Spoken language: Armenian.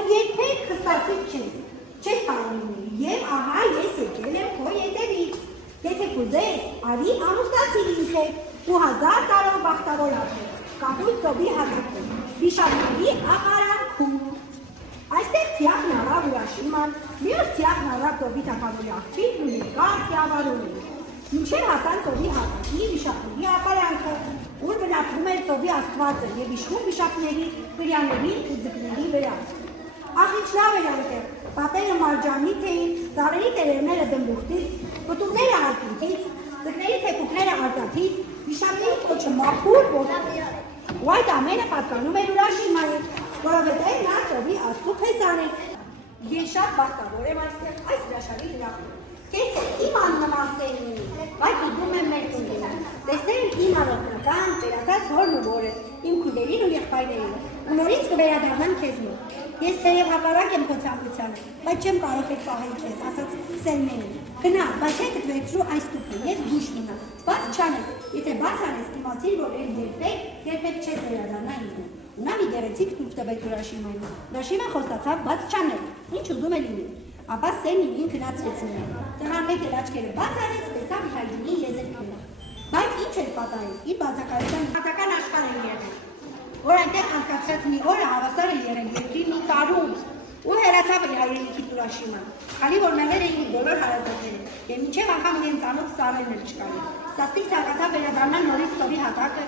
որ երբեք խստացից չես կարողանում եւ ահա ես եկել եմ քո ետևից։ Եթե կուզես, արի ամուսնացիր ինձ հետ ու 1000 տարով բախտավոր ապրես կապույտ ծովի հատակում, վիշապների ապարանքում։ Այստեղ թիակն առավ Ուրաշիման, մյուս թիակն առավ ծովի տակավորի աղջիկն ու երկար թիավարում էին։ Մինչև հասան ծովի հատակի վիշապների ապարանքը, ուր բնակվում էր ծովի աստվածը եւ իշխում վիշապների, հրեաների ու ձկների վրա։ Ահ ինչ լավ էր այնտեղ, պատերը մարջանից էին, ծառերի տերևները դմբուխտից, պտուղները արտից, ձկների թեփուկները արտաթից, վիշապների կոչը մաքուր ոսկի։ Ու այդ ամենը պատկանում էր Ուրաշիմանին, որովհետև նա ծովի աստծու փեսան էր։ Ես շատ բախտավոր եմ այստեղ, այս հրաշալի հրապարակում։ Կեսը իմ աննամասերն ունի, բայց ուզում եմ մեր տուն գնալ, տեսնել իմ առողջական, ծերացած հորն ու հորը, իմ քույրերին ու եղբայրներին, ու նորից կվերադառնամ քեզ մոտ։ Ես թեև հակառակ եմ քո ցանկությանը, բայց չեմ կարող այդ պահել քեզ, ասաց Սերմենին։ Գնա, բայց հետդ վերցրու այս տուփը, ես դուրս մնա, բաց չանես, եթե բաց անես, իմացիր, որ երբեք չես վերադառնա ինձ մոտ։ Ու նա մի գեղեցիկ տուփ տվեց Ուրաշիմանին։ Ուրաշիման խոստացավ բաց չանել, ինչ ուզում է լինի։ Ապա Սերմենին գնացրեց նրան։ Տղան մեկ էլ աչքերը բաց արեց, տեսավ Միհայելի եզերքերը։ Բայց ինչ էր պատահել, իր բացակայության պատական աշխարհ էր եղել, որ այնտեղ անցկացրած մի օրը հավասար էր եղել երկրի մի տարում, ու հեռացավ իր հայրենիքից Ուրաշիման, քանի որ մեղեր էին իր բոլոր հարազատները, եւ մինչեւ անգամ իրենց անոց սարերն էլ չկային։ Սաստիկ ցանկացավ վերադառնալ նորից ծովի հատակը